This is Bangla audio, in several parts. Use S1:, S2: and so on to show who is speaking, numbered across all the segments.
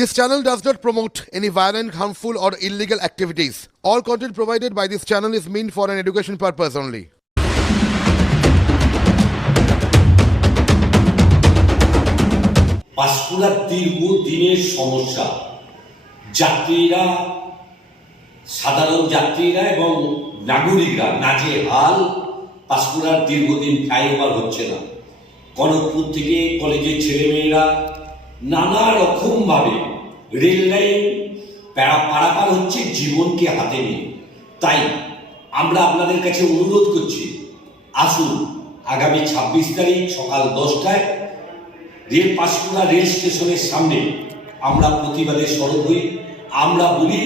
S1: This channel does not promote any violent, harmful, or illegal activities. All content provided by this channel is meant for an education purpose only.
S2: পাঁশকুড়ার দীর্ঘ দিনের সমস্যা যাত্রীরা সাধারণ যাত্রীরা এবং নাগরিকরা নাজে হাল পাঁশকুড়ার দীর্ঘদিন ফ্লাইওভার হচ্ছে না কনকপুর থেকে কলেজের ছেলেমেয়েরা নানা রকমভাবে রেল লাইন পারাপার হচ্ছে জীবনকে হাতে নিয়ে। তাই আমরা আপনাদের কাছে অনুরোধ করছি, আসুন আগামী ছাব্বিশ তারিখ সকাল দশটায় রেল পাঁশকুড়া রেল স্টেশনের সামনে আমরা প্রতিবাদে সরব হই। আমরা বলি,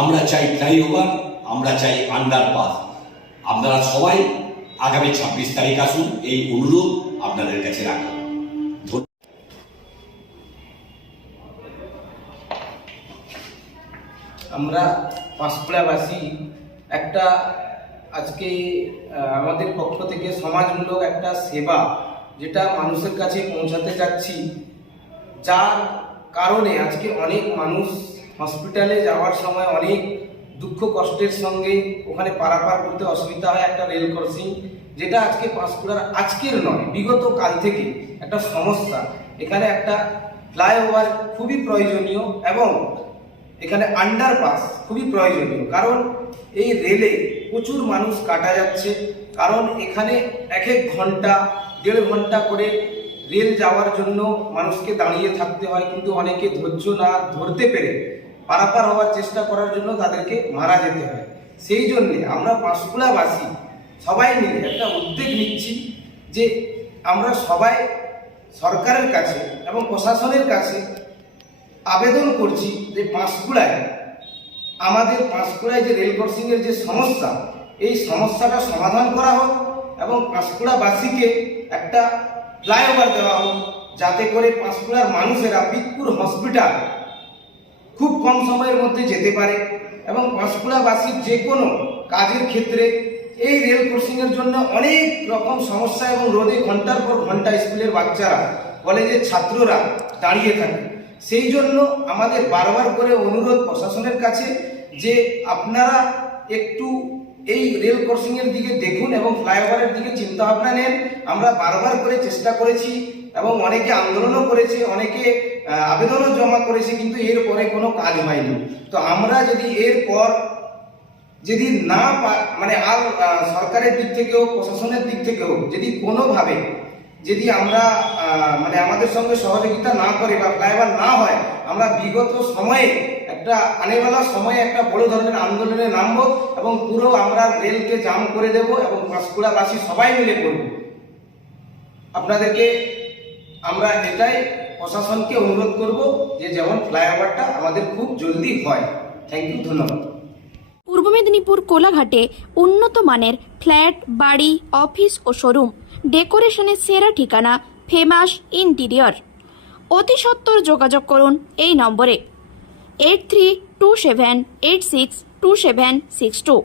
S2: আমরা চাই ফ্লাইওভার, আমরা চাই আন্ডারপাস আপনারা সবাই আগামী ছাব্বিশ তারিখ আসুন, এই অনুরোধ আপনাদের কাছে রাখলাম ধন্যবাদ
S3: আমরা পাঁশকুড়াবাসী একটা আজকে আমাদের পক্ষ থেকে সমাজমূলক একটা সেবা যেটা মানুষের কাছে পৌঁছাতে চাচ্ছি। যার কারণে আজকে অনেক মানুষ হসপিটালে যাওয়ার সময় অনেক দুঃখ কষ্টের সঙ্গে ওখানে পারাপার করতে অসুবিধা হয় একটা রেল ক্রসিং, যেটা আজকে পাঁশকুড়ার আজকের নয়, বিগত কাল থেকে একটা সমস্যা। এখানে একটা ফ্লাইওভার খুবই প্রয়োজনীয় এবং এখানে আন্ডারপাস খুবই প্রয়োজনীয়। কারণ এই রেলে প্রচুর মানুষ কাটা যাচ্ছে। কারণ এখানে এক এক ঘণ্টা, দেড় ঘণ্টা করে রেল যাওয়ার জন্য মানুষকে দাঁড়িয়ে থাকতে হয়। কিন্তু অনেকে ধৈর্য না ধরতে পেরে পারাপার হওয়ার চেষ্টা করার জন্য তাদেরকে মারা যেতে হয়। সেই জন্যে আমরা পাঁশকুড়াবাসী সবাই মিলে একটা উদ্যোগ নিচ্ছি যে আমরা সবাই সরকারের কাছে এবং প্রশাসনের কাছে আবেদন করছি যে পাঁশকুড়ায়, আমাদের পাঁশকুড়ায় যে রেল ক্রসিংয়ের যে সমস্যা, এই সমস্যাটা সমাধান করা হোক এবং পাঁশকুড়াবাসীকে একটা ফ্লাইওভার দেওয়া হোক, যাতে করে পাঁশকুড়ার মানুষেরা পিতপুর হসপিটাল খুব কম সময়ের মধ্যে যেতে পারে এবং পাঁশকুড়াবাসীর যে কোনো কাজের ক্ষেত্রে এই রেল ক্রসিংয়ের জন্য অনেক রকম সমস্যা এবং রোদে ঘণ্টার পর ঘণ্টা স্কুলের বাচ্চারা, কলেজের ছাত্ররা দাঁড়িয়ে থাকে। সেই জন্য আমাদের বারবার করে অনুরোধ প্রশাসনের কাছে যে আপনারা একটু এই রেল ক্রসিংয়ের দিকে দেখুন এবং ফ্লাইওভারের দিকে চিন্তা ভাবনা নেন। আমরা বারবার করে চেষ্টা করেছি এবং অনেকে আন্দোলনও করেছে, অনেকে আবেদনও জমা করেছে, কিন্তু এর পরে কোনো কাজ হয়নি। তো আমরা যদি এরপর যদি না মানে আর সরকারের দিক থেকেও প্রশাসনের দিক থেকে হোক, যদি কোনোভাবে যদি আমরা মানে আমাদের সঙ্গে সহযোগিতা না করে বা ফ্লাইওভার না হয়, আমরা বিগত সময়ে একটা আনেবেলা সময়ে একটা বড় ধরনের আন্দোলনে নামবো এবং পুরো আমরা রেলকে জাম করে দেব এবং পাঁশকুড়াবাসী সবাই মিলে করব। আপনাদেরকে আমরা এটাই প্রশাসনকে অনুরোধ করব যে যেমন ফ্লাইওভারটা আমাদের খুব জলদি হয়। থ্যাংক ইউ ধন্যবাদ।
S4: পূর্ব মেদিনীপুর কোলাঘাটে উন্নত মানের ফ্ল্যাট, বাড়ি, অফিস ও শোরুম ডেকোরেশনের সেরা ঠিকানা ফেমাস ইন্টিরিয়র। অতি সত্বর যোগাযোগ করুন এই নম্বরে। Eight three two seven eight six two seven six two.